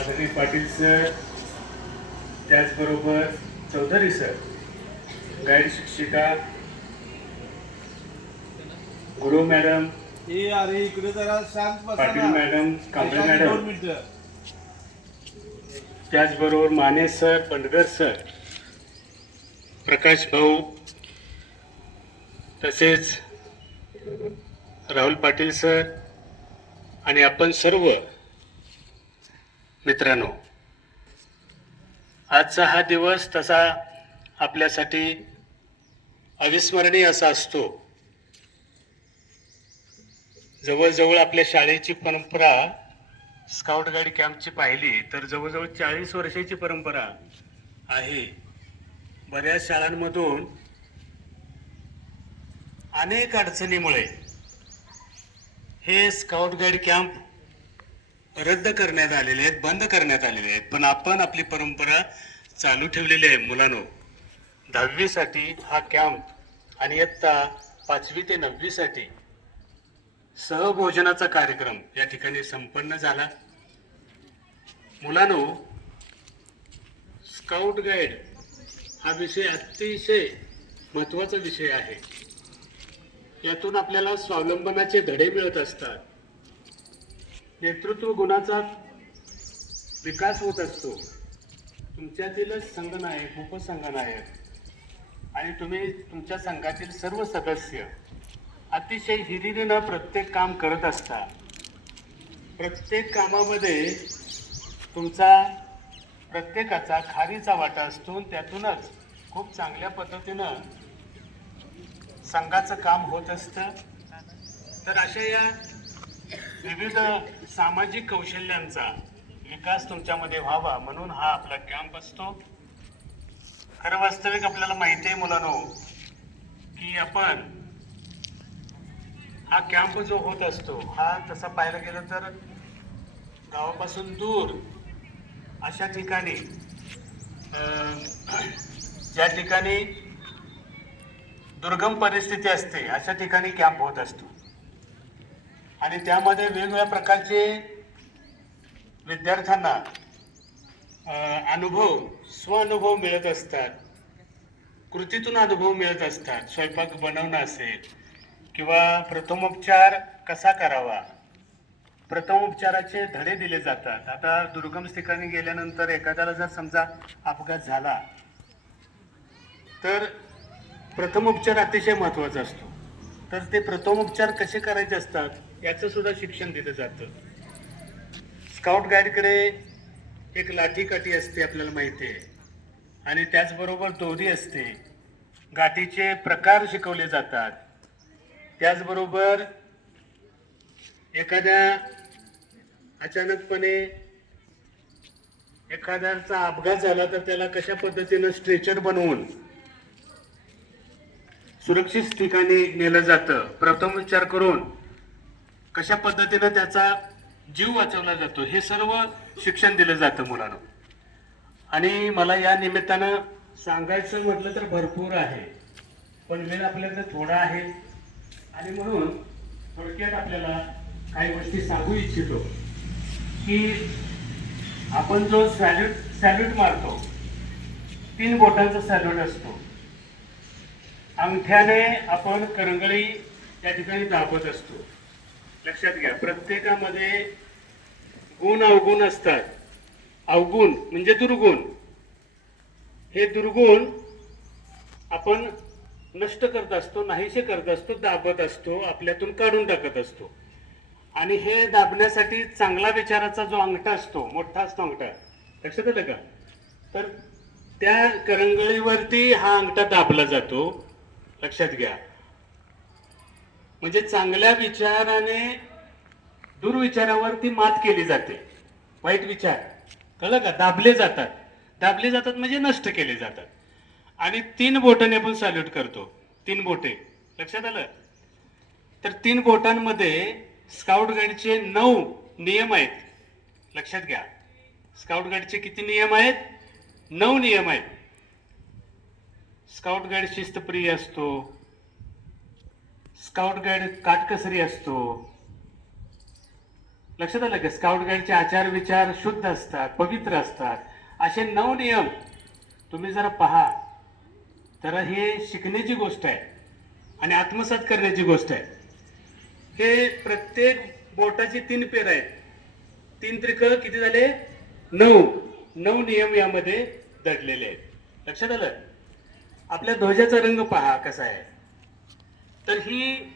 आदरणीय पाटील सर, त्याचबरोबर Chaudhari sir, guide शिक्षिका गुरु मॅडम, अरे इकडे जरा शांत बसा पाटील ना. मॅडम, कांबळे ऐका की 2 मॅडम, मिनिटं. त्याचबरोबर माने सर, पंडगर सर, प्रकाश भाऊ, तसेच राहुल पाटील सर आणि आपण सर्व मित्रांनो, आजचा हा दिवस तसा आपल्यासाठी अविस्मरणीय असा असतो. जवळजवळ आपल्या शाळेची परंपरा स्काउट गाईड कॅम्पची पाहिली तर जवळजवळ 40 वर्षाची परंपरा आहे. बऱ्याच शाळांमधून अनेक अडचणीमुळे हे स्काउट गाईड कॅम्प रद्द करण्यात आलेले आहेत, बंद करण्यात आलेले आहेत. पण आपण आपली परंपरा चालू ठेवलेली आहे. मुलांनो, 10वी साठी हा कॅम्प आणि इयत्ता 5वी ते 9वी साठी सहभोजनाचा कार्यक्रम या ठिकाणी संपन्न झाला. मुलांनो, स्काउट गाईड हा विषय अतिशय महत्त्वाचा विषय आहे. यातून आपल्याला स्वावलंबनाचे धडे मिळत असतात. नेतृत्व गुणाचा विकास होत असतो. तुमच्यातीलच संघनायक, उपसंघनायक आणि तुम्ही तुमच्या संघातील सर्व सदस्य अतिशय हिरिरीनं प्रत्येक काम करत असता. प्रत्येक कामामध्ये तुमचा प्रत्येकाचा खारीचा वाटा असतो. त्यातूनच खूप चांगल्या पद्धतीनं संघाचं काम होत असतं. तर अशा या विविध सामाजिक कौशल्यांचा विकास तुमच्यामध्ये व्हावा म्हणून हा आपला कॅम्प असतो. खरं वास्तविक आपल्याला माहिती आहे मुलांनो, की आपण हा कॅम्प जो होत असतो हा तसा पाहायला गेलं तर गावापासून दूर अशा ठिकाणी ज्या ठिकाणी दुर्गम परिस्थिती असते अशा ठिकाणी कॅम्प होत असतो. आणि त्यामध्ये वेगवेगळ्या प्रकारचे विद्यार्थ्यांना स्वानुभव मिळत असतात. कृतीतून अनुभव मिळत असतात. स्वयंपाक बनवणं असेल किंवा प्रथमोपचार कसा करावा, प्रथमोपचाराचे धडे दिले जातात. आता दुर्गम ठिकाणी गेल्यानंतर एखाद्याला जर समजा अपघात झाला तर प्रथमोपचार अतिशय महत्त्वाचा असतो. तर ते प्रथमोपचार कसे करायचे असतात याचं सुद्धा शिक्षण दिलं जातं. स्काउट गाईडकडे एक लाठी काठी असते आपल्याला माहिती आहे, आणि त्याचबरोबर दोरी असते. गाठीचे प्रकार शिकवले जातात. त्याचबरोबर एखाद्या अचानकपणे एखाद्याचा अपघात झाला तर त्याला कशा पद्धतीनं स्ट्रेचर बनवून सुरक्षित ठिकाणी नेलं जातं, प्रथमोपचार करून कशा पद्धतीनं त्याचा जीव वाचवला जातो, हे सर्व शिक्षण दिलं जातं मुलांना. आणि मला या निमित्तानं सांगायचं म्हटलं तर भरपूर आहे, पण वेळ आपल्याकडे थोडा आहे आणि म्हणून थोडक्यात आपल्याला काही गोष्टी सांगू इच्छितो. की आपण जो सॅल्यूट मारतो, 3 बोटांचा सॅल्यूट असतो. अंगठ्याने आपण करंगळी त्या ठिकाणी दाबत असतो. लक्षात घ्या, प्रत्येकामध्ये गुण अवगुण असतात. अवगुण म्हणजे दुर्गुण. हे दुर्गुण आपण नष्ट करत असतो, नाहीसे करत असतो, दाबत असतो, आपल्यातून काढून टाकत असतो. आणि हे दाबण्यासाठी चांगला विचाराचा जो अंगठा असतो, मोठा असतो अंगठा, लक्षात आलं का, तर त्या करंगळीवरती हा अंगठा दाबला जातो. लक्षात घ्या, म्हणजे चांगल्या विचाराने दुर्विचारावरती मात केली जाते. वाईट विचार कळलं का, दाबले जातात. दाबले जातात म्हणजे नष्ट केले जातात. आणि 3 बोटाने आपण सॅल्यूट करतो. 3 बोटे, लक्षात आलं. तर 3 बोटांमध्ये स्काउट गाईडचे 9 नियम आहेत. लक्षात घ्या, स्काउट गाईडचे किती नियम आहेत? 9 नियम आहेत. स्काउट गाईड शिस्तप्रिय असतो. स्काउट गाईड काटकसरी असतो. लक्षात आलं का? स्काउट गाईडचे आचार विचार शुद्ध असतात, पवित्र असतात. असे 9 नियम तुम्ही जरा पहा तर हे शिकण्याची गोष्ट आहे आणि आत्मसात करण्याची गोष्ट आहे. हे प्रत्येक बोटाची 3 पेर आहेत. 3 त्रिक किती झाले? 9. 9 नियम यामध्ये दडलेले आहेत. लक्षात आलं? आपल्या ध्वजाचा रंग पहा कसा आहे. तर ही